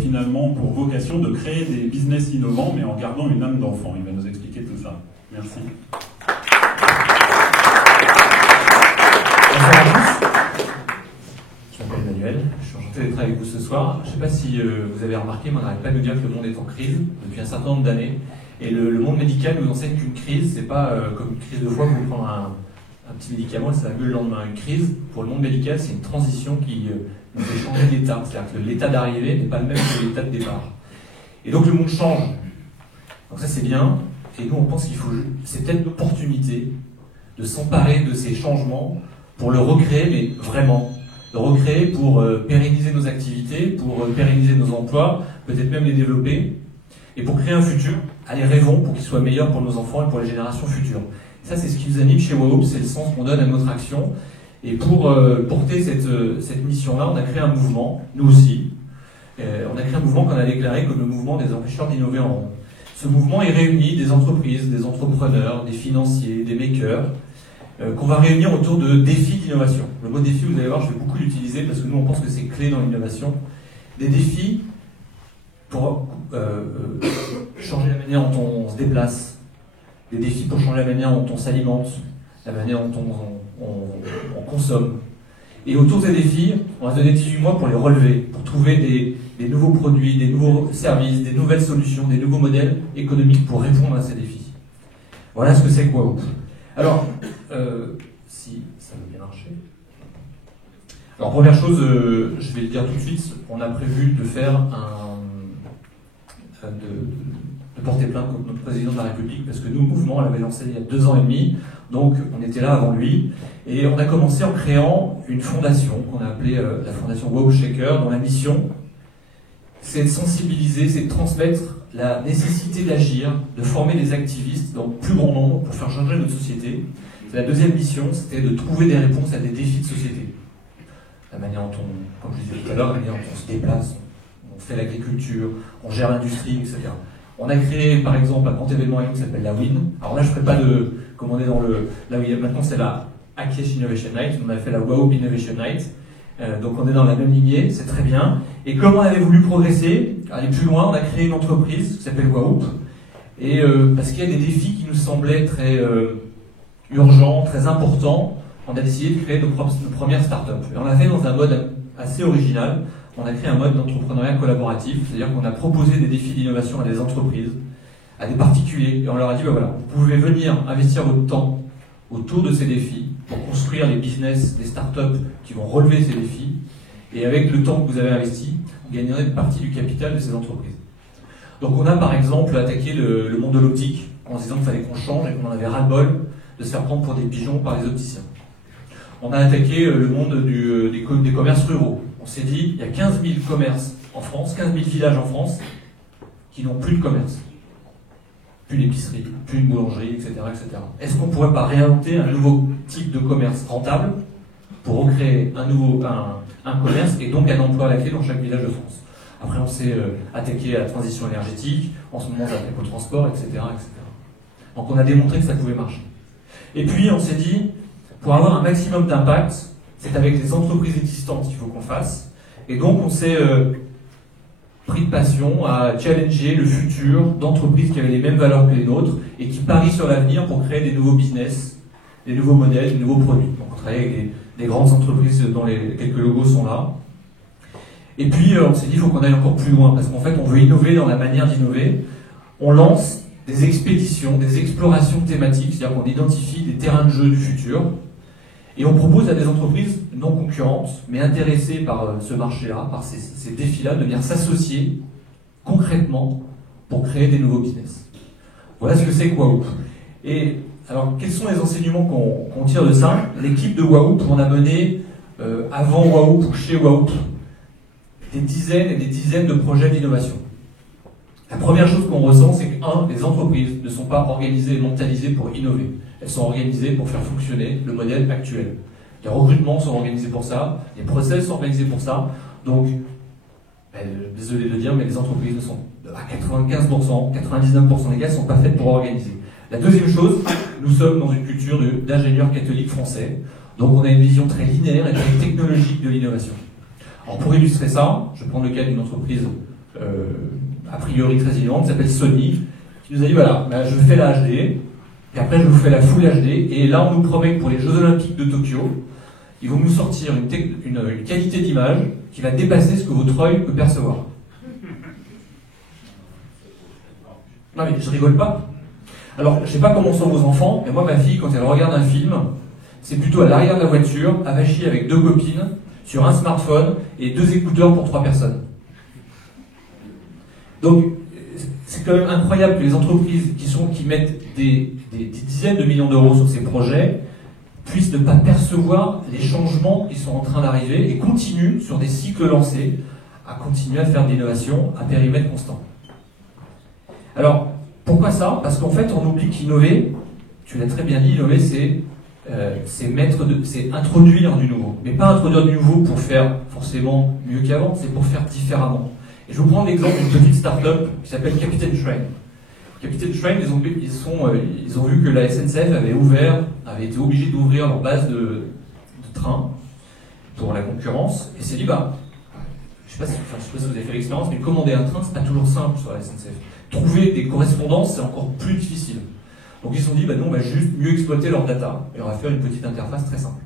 Finalement pour vocation de créer des business innovants mais en gardant une âme d'enfant. Il va nous expliquer tout ça. Merci. Bonjour à tous. Je m'appelle Emmanuel, je suis enchanté d'être avec vous ce soir. Je ne sais pas si vous avez remarqué, mais on n'arrête pas de nous dire que le monde est en crise depuis un certain nombre d'années. Et le monde médical nous enseigne qu'une crise, c'est pas comme une crise de foie où vous prenez un petit médicament et ça va mieux le lendemain. Une crise, pour le monde médical, c'est une transition qui nous fait changer d'état. C'est-à-dire que l'état d'arrivée n'est pas le même que l'état de départ. Et donc le monde change. Donc ça c'est bien. Et nous on pense qu'il faut, c'est peut-être l'opportunité de s'emparer de ces changements pour le recréer, mais vraiment. Le recréer pour pérenniser nos activités, pour pérenniser nos emplois, peut-être même les développer, et pour créer un futur. Allez, rêvons pour qu'il soit meilleur pour nos enfants et pour les générations futures. Ça, c'est ce qui nous anime chez WOW, c'est le sens qu'on donne à notre action. Et pour porter cette mission-là, on a créé un mouvement, nous aussi. On a créé un mouvement qu'on a déclaré comme le mouvement des empêcheurs d'innover en monde. Ce mouvement, il réunit des entreprises, des entrepreneurs, des financiers, des makers, qu'on va réunir autour de défis d'innovation. Le mot défi, vous allez voir, je vais beaucoup l'utiliser parce que nous, on pense que c'est clé dans l'innovation. Des défis pour changer la manière dont on se déplace, des défis pour changer la manière dont on s'alimente, la manière dont on consomme. Et autour de ces défis, on va se donner 18 mois pour les relever, pour trouver des nouveaux produits, des nouveaux services, des nouvelles solutions, des nouveaux modèles économiques pour répondre à ces défis. Voilà ce que c'est que WOW. Alors, si ça veut bien marcher. Alors, première chose, je vais le dire tout de suite, on a prévu de faire de porter plainte contre notre président de la République, parce que nous, le mouvement, on l'avait lancé il y a 2 ans et demi, donc on était là avant lui, et on a commencé en créant une fondation qu'on a appelée la fondation WOW Shaker, dont la mission, c'est de sensibiliser, c'est de transmettre la nécessité d'agir, de former des activistes dans le plus grand nombre pour faire changer notre société. La deuxième mission, c'était de trouver des réponses à des défis de société. La manière dont comme je disais tout à l'heure, la manière dont on se déplace, on fait l'agriculture, on gère l'industrie, etc. On a créé, par exemple, un grand événement qui s'appelle la WIN. Alors là, je ne ferai pas comme on est dans là où il y a maintenant, c'est la Akesh Innovation Night. On a fait la WOW Innovation Night. Donc on est dans la même lignée, c'est très bien. Et comme on avait voulu progresser, aller plus loin, on a créé une entreprise qui s'appelle WOW. Et parce qu'il y a des défis qui nous semblaient très urgents, très importants, on a décidé de créer nos premières startups. Et on l'a fait dans un mode assez original. On a créé un mode d'entrepreneuriat collaboratif, c'est-à-dire qu'on a proposé des défis d'innovation à des entreprises, à des particuliers, et on leur a dit, voilà, vous pouvez venir investir votre temps autour de ces défis pour construire les business, les startups qui vont relever ces défis, et avec le temps que vous avez investi, vous gagnerez une partie du capital de ces entreprises. Donc on a par exemple attaqué le monde de l'optique, en se disant qu'il fallait qu'on change et qu'on en avait ras-le-bol de se faire prendre pour des pigeons par les opticiens. On a attaqué le monde des commerces ruraux. On s'est dit, il y a 15 000 commerces en France, 15 000 villages en France, qui n'ont plus de commerce. Plus d'épicerie, plus de boulangerie, etc., etc. Est-ce qu'on ne pourrait pas réinventer un nouveau type de commerce rentable pour recréer un commerce et donc un emploi à la clé dans chaque village de France? Après, on s'est attaqué à la transition énergétique, en ce moment, on s'attaque au transport, etc., etc. Donc on a démontré que ça pouvait marcher. Et puis, on s'est dit, pour avoir un maximum d'impact, c'est avec les entreprises existantes qu'il faut qu'on fasse. Et donc, on s'est pris de passion à challenger le futur d'entreprises qui avaient les mêmes valeurs que les nôtres et qui parient sur l'avenir pour créer des nouveaux business, des nouveaux modèles, des nouveaux produits. Donc, on travaille avec des grandes entreprises dont quelques logos sont là. Et puis, on s'est dit, il faut qu'on aille encore plus loin parce qu'en fait, on veut innover dans la manière d'innover. On lance des expéditions, des explorations thématiques, c'est-à-dire qu'on identifie des terrains de jeu du futur. Et on propose à des entreprises non concurrentes, mais intéressées par ce marché-là, par ces défis-là, de venir s'associer concrètement pour créer des nouveaux business. Voilà ce que c'est que WOW. Et alors, quels sont les enseignements qu'on tire de ça? L'équipe de WOW, on a mené, avant WOW, ou chez WOW, des dizaines et des dizaines de projets d'innovation. La première chose qu'on ressent, c'est que, les entreprises ne sont pas organisées et mentalisées pour innover. Elles sont organisées pour faire fonctionner le modèle actuel. Les recrutements sont organisés pour ça, les process sont organisés pour ça. Donc, désolé de le dire, mais les entreprises ne sont à 95%, 99% des cas ne sont pas faites pour organiser. La deuxième chose, nous sommes dans une culture d'ingénieurs catholiques français. Donc on a une vision très linéaire et très technologique de l'innovation. Alors pour illustrer ça, je prends le cas d'une entreprise a priori très innovante qui s'appelle Sony, qui nous a dit voilà, je fais la HD, et après je vous fais la Full HD, et là on nous promet que pour les Jeux Olympiques de Tokyo, ils vont nous sortir une qualité d'image qui va dépasser ce que votre œil peut percevoir. Non mais je rigole pas. Alors je sais pas comment sont vos enfants, mais moi ma fille quand elle regarde un film, c'est plutôt à l'arrière de la voiture, avachie avec 2 copines, sur un smartphone et 2 écouteurs pour 3 personnes. Donc, c'est quand même incroyable que les entreprises qui mettent des dizaines de millions d'euros sur ces projets puissent ne pas percevoir les changements qui sont en train d'arriver et continuent, sur des cycles lancés, à continuer à faire de l'innovation à périmètre constant. Alors, pourquoi ça? Parce qu'en fait, on oublie qu'innover, tu l'as très bien dit, innover, c'est introduire du nouveau. Mais pas introduire du nouveau pour faire forcément mieux qu'avant, c'est pour faire différemment. Et je vous prends l'exemple d'une petite start-up qui s'appelle Capitaine Train. Capitaine Train, ils ont vu que la SNCF avait été obligée d'ouvrir leur base de train pour la concurrence, et s'est dit, je sais pas si vous avez fait l'expérience, mais commander un train, c'est pas toujours simple sur la SNCF. Trouver des correspondances, c'est encore plus difficile. Donc ils se sont dit, nous on va juste mieux exploiter leur data, et on va faire une petite interface très simple.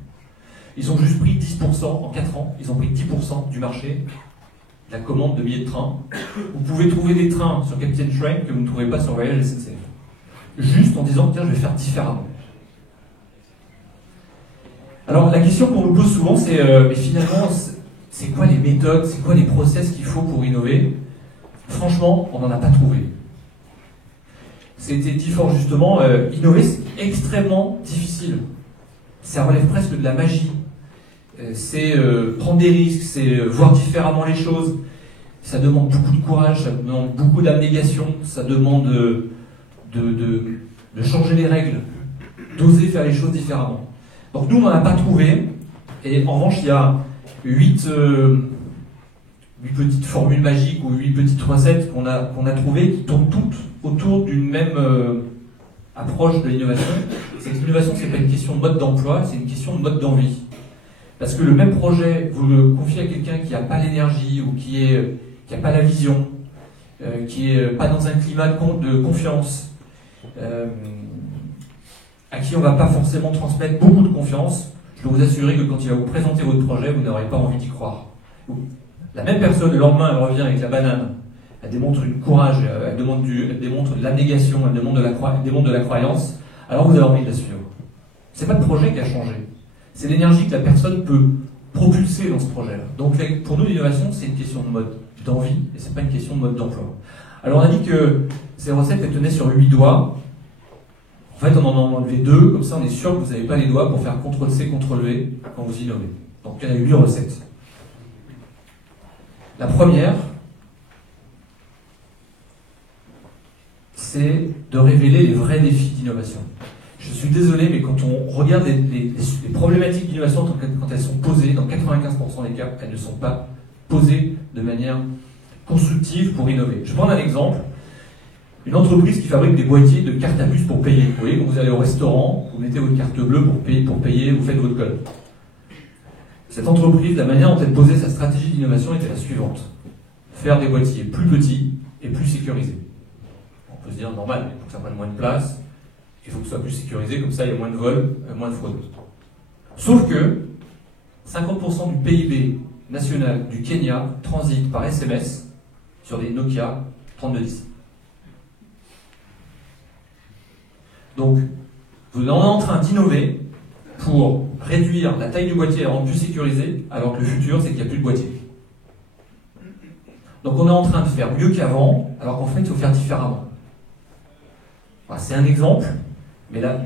Ils ont juste pris 10%, en 4 ans, ils ont pris 10% du marché, la commande de billets de train. Vous pouvez trouver des trains sur Capitaine Train que vous ne trouvez pas sur Voyage SNCF. Juste en disant, tiens, je vais faire différemment. Alors la question qu'on nous pose souvent, c'est, mais finalement, c'est quoi les méthodes, c'est quoi les process qu'il faut pour innover? Franchement, on n'en a pas trouvé. C'était dit fort justement, innover c'est extrêmement difficile. Ça relève presque de la magie. C'est prendre des risques, c'est voir différemment les choses. Ça demande beaucoup de courage, ça demande beaucoup d'abnégation, ça demande de changer les règles, d'oser faire les choses différemment. Donc nous, on n'en a pas trouvé. Et en revanche, il y a 8 petites formules magiques ou 8 petites recettes qu'on a trouvées qui tournent toutes autour d'une même approche de l'innovation. C'est que l'innovation, c'est pas une question de mode d'emploi, c'est une question de mode d'envie. Parce que le même projet, vous le confiez à quelqu'un qui n'a pas l'énergie ou qui n'a pas la vision, qui n'est pas dans un climat de confiance, à qui on ne va pas forcément transmettre beaucoup de confiance, je peux vous assurer que quand il va vous présenter votre projet, vous n'aurez pas envie d'y croire. La même personne, le lendemain, elle revient avec la banane, elle démontre du courage, elle démontre de l'abnégation, elle démontre de la croyance, alors vous avez envie de la suivre. C'est pas le projet qui a changé. C'est l'énergie que la personne peut propulser dans ce projet-là. Donc pour nous, l'innovation, c'est une question de mode d'envie, et c'est pas une question de mode d'emploi. Alors on a dit que ces recettes, elles tenaient sur 8 doigts. En fait, on en a enlevé 2, comme ça on est sûr que vous n'avez pas les doigts pour faire CTRL-C, CTRL-V quand vous innovez. Donc il y en a 8 recettes. La première, c'est de révéler les vrais défis d'innovation. Je suis désolé, mais quand on regarde les problématiques d'innovation, quand elles sont posées, dans 95% des cas, elles ne sont pas posées de manière constructive pour innover. Je vais prendre un exemple. Une entreprise qui fabrique des boîtiers de cartes à puce pour payer. Vous voyez, quand vous allez au restaurant, vous mettez votre carte bleue pour payer, vous faites votre code. Cette entreprise, la manière dont elle posait sa stratégie d'innovation était la suivante. Faire des boîtiers plus petits et plus sécurisés. On peut se dire normal, il faut que ça prenne moins de place. Il faut que ce soit plus sécurisé, comme ça il y a moins de vols, moins de fraude. Sauf que 50% du PIB national du Kenya transite par SMS sur des Nokia 3210. Donc, vous êtes en train d'innover pour réduire la taille du boîtier et la rendre plus sécurisé, alors que le futur, c'est qu'il n'y a plus de boîtier. Donc on est en train de faire mieux qu'avant, alors qu'en fait, il faut faire différemment. Voilà, c'est un exemple. Mais là,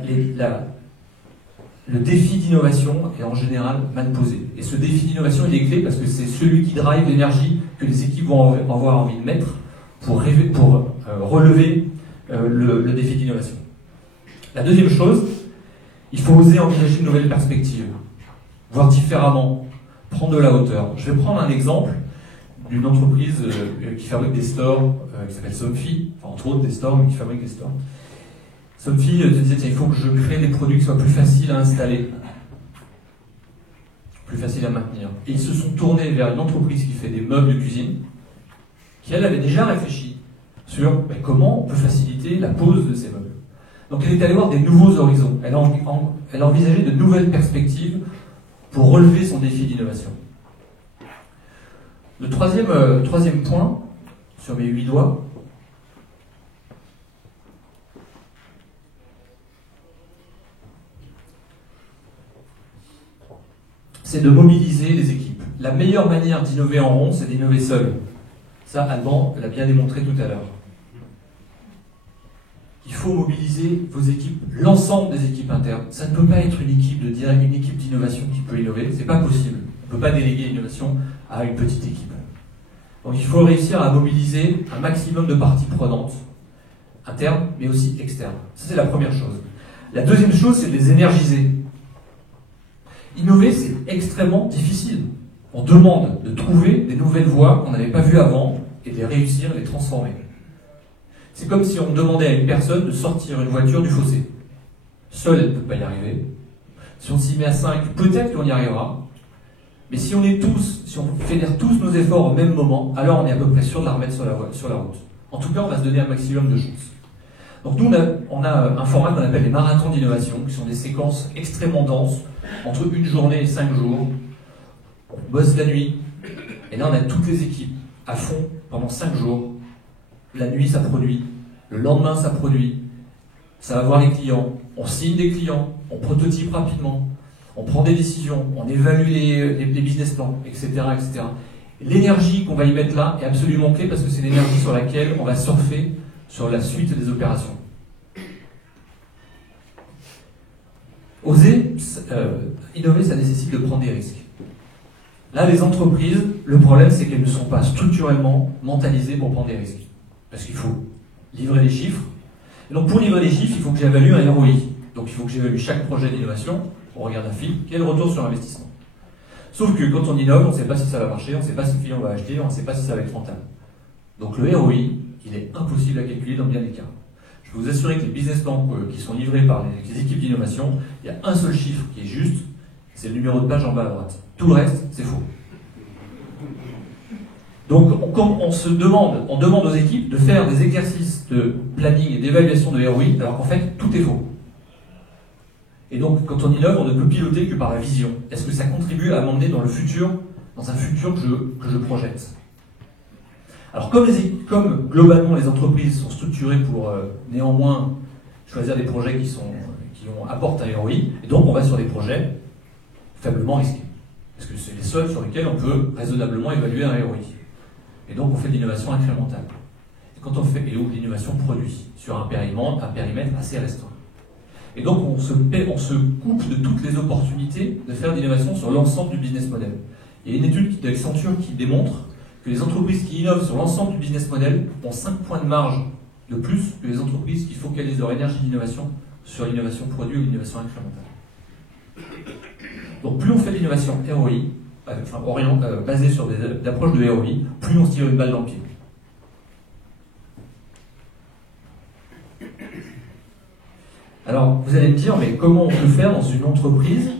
le défi d'innovation est en général mal posé. Et ce défi d'innovation, il est clé parce que c'est celui qui drive l'énergie que les équipes vont avoir envie de mettre pour relever le défi d'innovation. La deuxième chose, il faut oser envisager de nouvelles perspectives, voir différemment, prendre de la hauteur. Je vais prendre un exemple d'une entreprise qui fabrique des stores, qui s'appelle Somfy, enfin, entre autres des stores, mais qui fabrique des stores. Somfy disait, il faut que je crée des produits qui soient plus faciles à installer. plus facile à maintenir. Et ils se sont tournés vers une entreprise qui fait des meubles de cuisine, qui elle avait déjà réfléchi sur comment on peut faciliter la pose de ces meubles. Donc elle est allée voir des nouveaux horizons, elle a envisagé de nouvelles perspectives pour relever son défi d'innovation. Le troisième point, sur mes 8 doigts, c'est de mobiliser les équipes. La meilleure manière d'innover en rond, c'est d'innover seul. Ça, Alban l'a bien démontré tout à l'heure. Il faut mobiliser vos équipes, l'ensemble des équipes internes. Ça ne peut pas être une équipe d'innovation qui peut innover, c'est pas possible. On ne peut pas déléguer l'innovation à une petite équipe. Donc il faut réussir à mobiliser un maximum de parties prenantes, internes, mais aussi externes. Ça, c'est la première chose. La deuxième chose, c'est de les énergiser. Innover, c'est extrêmement difficile. On demande de trouver des nouvelles voies qu'on n'avait pas vues avant et de les réussir, de les transformer. C'est comme si on demandait à une personne de sortir une voiture du fossé. Seule, elle ne peut pas y arriver. Si on s'y met à 5, peut-être qu'on y arrivera. Mais si on fédère tous nos efforts au même moment, alors on est à peu près sûr de la remettre sur la route. En tout cas, on va se donner un maximum de chances. Donc nous, on a un format qu'on appelle les marathons d'innovation, qui sont des séquences extrêmement denses, entre une journée et 5 jours. On bosse la nuit, et là on a toutes les équipes à fond pendant 5 jours. La nuit, ça produit. Le lendemain, ça produit. Ça va voir les clients. On signe des clients. On prototype rapidement. On prend des décisions. On évalue les business plans, etc., etc. L'énergie qu'on va y mettre là est absolument clé parce que c'est l'énergie sur laquelle on va surfer sur la suite des opérations. Oser, innover, ça nécessite de prendre des risques. Là, les entreprises, le problème, c'est qu'elles ne sont pas structurellement mentalisées pour prendre des risques. Parce qu'il faut livrer les chiffres. Et donc pour livrer les chiffres, il faut que j'évalue un ROI. Donc il faut que j'évalue chaque projet d'innovation. On regarde un film, quel est le retour sur investissement. Sauf que quand on innove, on ne sait pas si ça va marcher, on ne sait pas si le client va acheter, on ne sait pas si ça va être rentable. Donc le ROI, il est impossible à calculer dans bien des cas. Je peux vous assurer que les business plans qui sont livrés par les équipes d'innovation, il y a un seul chiffre qui est juste, c'est le numéro de page en bas à droite. Tout le reste, c'est faux. Donc, on demande aux équipes de faire des exercices de planning et d'évaluation de ROI, alors qu'en fait, tout est faux. Et donc, quand on innove, on ne peut piloter que par la vision. Est-ce que ça contribue à m'emmener dans un futur que je projette? Alors, comme globalement les entreprises sont structurées pour néanmoins choisir des projets qui apportent un ROI, et donc on va sur des projets faiblement risqués. Parce que c'est les seuls sur lesquels on peut raisonnablement évaluer un ROI. Et donc on fait de l'innovation incrémentale. Et quand on fait de l'innovation produit sur un périmètre assez restreint. Et donc on se coupe de toutes les opportunités de faire de l'innovation sur l'ensemble du business model. Il y a une étude d'Accenture qui démontre que les entreprises qui innovent sur l'ensemble du business model ont 5 points de marge de plus que les entreprises qui focalisent leur énergie d'innovation sur l'innovation produit ou l'innovation incrémentale. Donc plus on fait de l'innovation ROI, basée sur des approches de ROI, plus on se tire une balle dans le pied. Alors, vous allez me dire, mais comment on peut faire dans une entreprise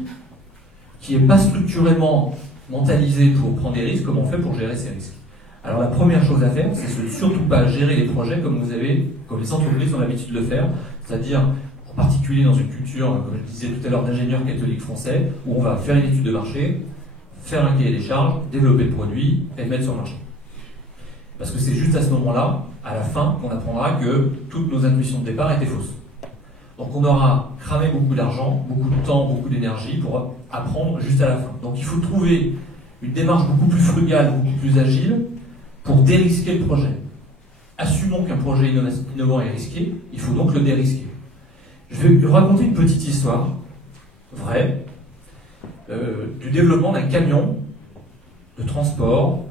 qui n'est pas structurellement mentalisée pour prendre des risques, comment on fait pour gérer ces risques? Alors, la première chose à faire, c'est de surtout pas gérer les projets comme les entreprises ont l'habitude de le faire, c'est-à-dire, en particulier dans une culture, comme je disais tout à l'heure, d'ingénieurs catholiques français, où on va faire une étude de marché, faire un cahier des charges, développer le produit et le mettre sur le marché. Parce que c'est juste à ce moment-là, à la fin, qu'on apprendra que toutes nos intuitions de départ étaient fausses. Donc on aura cramé beaucoup d'argent, beaucoup de temps, beaucoup d'énergie pour apprendre juste à la fin. Donc il faut trouver une démarche beaucoup plus frugale, beaucoup plus agile pour dérisquer le projet. Assumons qu'un projet innovant est risqué, il faut donc le dérisquer. Je vais vous raconter une petite histoire, vraie, du développement d'un camion de transport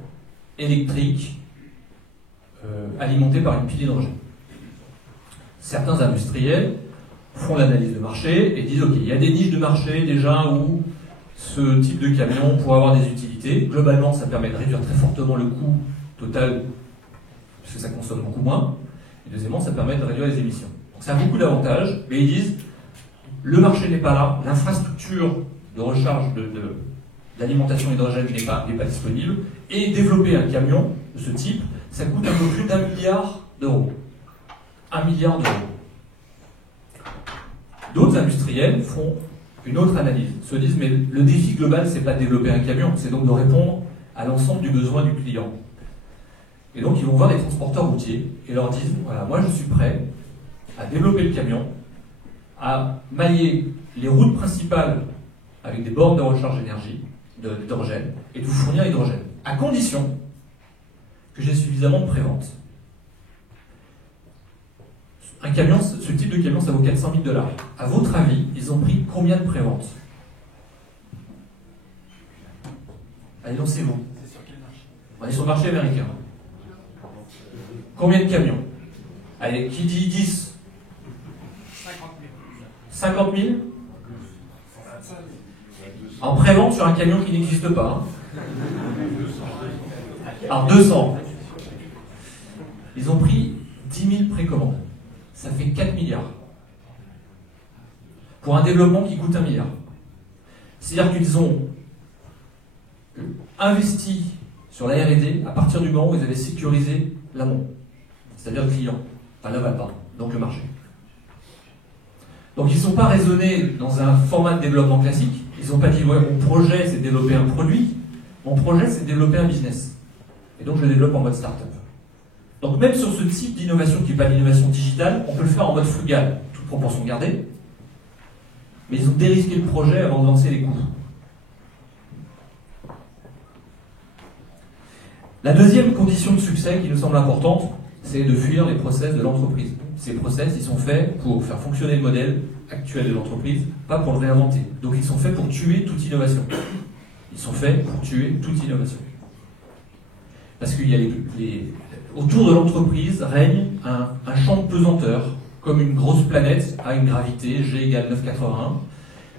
électrique alimenté par une pile d'hydrogène. Certains industriels font l'analyse de marché et disent ok, il y a des niches de marché déjà où ce type de camion pourrait avoir des utilités. Globalement, ça permet de réduire très fortement le coût total puisque ça consomme beaucoup moins. Et deuxièmement, ça permet de réduire les émissions. Donc ça a beaucoup d'avantages, mais ils disent le marché n'est pas là, l'infrastructure de recharge l'alimentation hydrogène n'est pas disponible, et développer un camion de ce type, ça coûte un peu plus d'1 milliard d'euros. 1 milliard d'euros. D'autres industriels font une autre analyse, se disent mais le défi global, c'est pas de développer un camion, c'est donc de répondre à l'ensemble du besoin du client. Et donc ils vont voir les transporteurs routiers et leur disent voilà, moi je suis prêt à développer le camion, à mailler les routes principales avec des bornes de recharge d'hydrogène et de vous fournir l'hydrogène, à condition que j'ai suffisamment de prévente. Un camion, ce type de camion, ça vaut 400 000 $. À votre avis, ils ont pris combien de préventes? Allez, lancez-vous. C'est sur quel marché? On est sur le marché américain. Combien de camions? Allez, qui dit 10? 50 000. 50 000? En prévente sur un camion qui n'existe pas. Hein. Alors 200. Ils ont pris 10 000 précommandes. Ça fait 4 milliards. Pour un développement qui coûte 1 milliard. C'est-à-dire qu'ils ont investi sur la R&D à partir du moment où ils avaient sécurisé l'amont. C'est-à-dire le client. Enfin l'aval, pardon. Donc le marché. Donc ils ne sont pas raisonnés dans un format de développement classique. Ils n'ont pas dit ouais, mon projet c'est de développer un produit, mon projet c'est de développer un business. Et donc je le développe en mode start-up. Donc même sur ce type d'innovation qui n'est pas l'innovation digitale, on peut le faire en mode frugal, toute proportion gardée. Mais ils ont dérisqué le projet avant de lancer les coûts. La deuxième condition de succès qui nous semble importante, c'est de fuir les process de l'entreprise. Ces process, ils sont faits pour faire fonctionner le modèle actuel de l'entreprise, pas pour le réinventer. Donc ils sont faits pour tuer toute innovation. Ils sont faits pour tuer toute innovation. Parce qu'il y a autour de l'entreprise règne un champ de pesanteur, comme une grosse planète à une gravité G égale 9,81.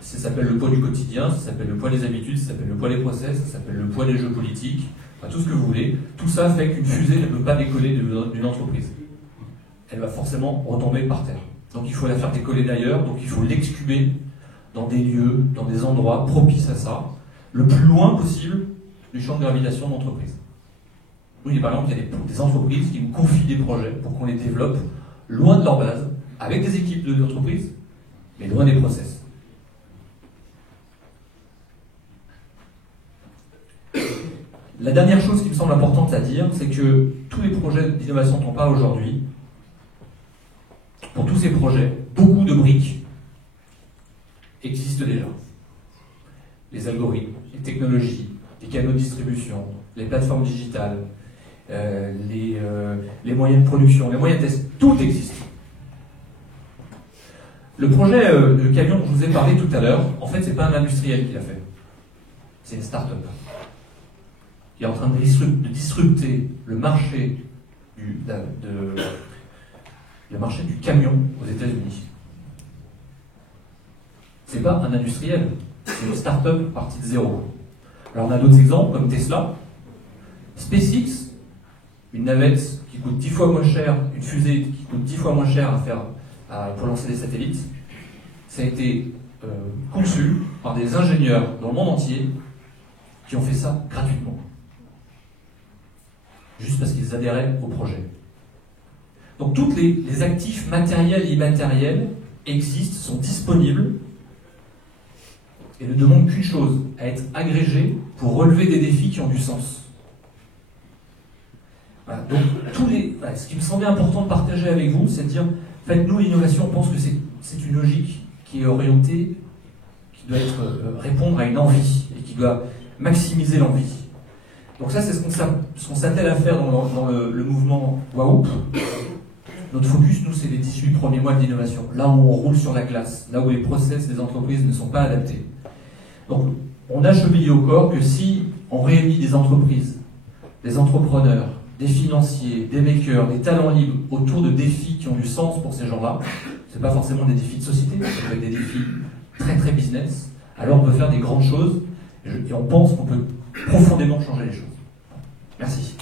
Ça s'appelle le poids du quotidien, ça s'appelle le poids des habitudes, ça s'appelle le poids des process, ça s'appelle le poids des jeux politiques, enfin, tout ce que vous voulez. Tout ça fait qu'une fusée ne peut pas décoller d'une entreprise. Elle va forcément retomber par terre. Donc il faut la faire décoller d'ailleurs, donc il faut l'excuber dans des lieux, dans des endroits propices à ça, le plus loin possible du champ de gravitation de l'entreprise. Oui, par exemple, il y a des entreprises qui nous confient des projets pour qu'on les développe loin de leur base, avec des équipes de l'entreprise, mais loin des process. La dernière chose qui me semble importante à dire, c'est que tous les projets d'innovation dont on parle aujourd'hui, pour tous ces projets, beaucoup de briques existent déjà. Les algorithmes, les technologies, les canaux de distribution, les plateformes digitales, les moyens de production, les moyens de test, tout existe. Le projet de camion dont je vous ai parlé tout à l'heure, en fait, c'est pas un industriel qui l'a fait. C'est une start-up qui est en train de disrupter le marché le marché du camion aux États-Unis. C'est pas un industriel, c'est une start-up partie de zéro. Alors on a d'autres exemples comme Tesla, SpaceX, une navette qui coûte 10 fois moins cher, une fusée qui coûte 10 fois moins cher à faire pour lancer des satellites. Ça a été conçu par des ingénieurs dans le monde entier qui ont fait ça gratuitement. Juste parce qu'ils adhéraient au projet. Donc tous les actifs matériels et immatériels existent, sont disponibles et ne demandent qu'une chose, à être agrégés pour relever des défis qui ont du sens. Voilà, donc ce qui me semblait important de partager avec vous, c'est de dire, en fait, nous, l'innovation, on pense que c'est une logique qui est orientée, qui doit répondre à une envie et qui doit maximiser l'envie. Donc ça, c'est ce qu'on s'attelle à faire dans le mouvement WAOP. Notre focus, nous, c'est les 18 premiers mois d'innovation. Là où on roule sur la glace, là où les process des entreprises ne sont pas adaptés. Donc, on a chevillé au corps que si on réunit des entreprises, des entrepreneurs, des financiers, des makers, des talents libres autour de défis qui ont du sens pour ces gens-là, c'est pas forcément des défis de société, ça peut être des défis très très business, alors on peut faire des grandes choses et on pense qu'on peut profondément changer les choses. Merci.